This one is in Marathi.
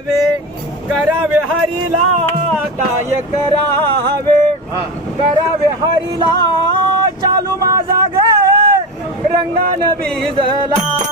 करावे करावे हरीला काय करावे करावे हरीला चालू माझा गे रंगान भिजला.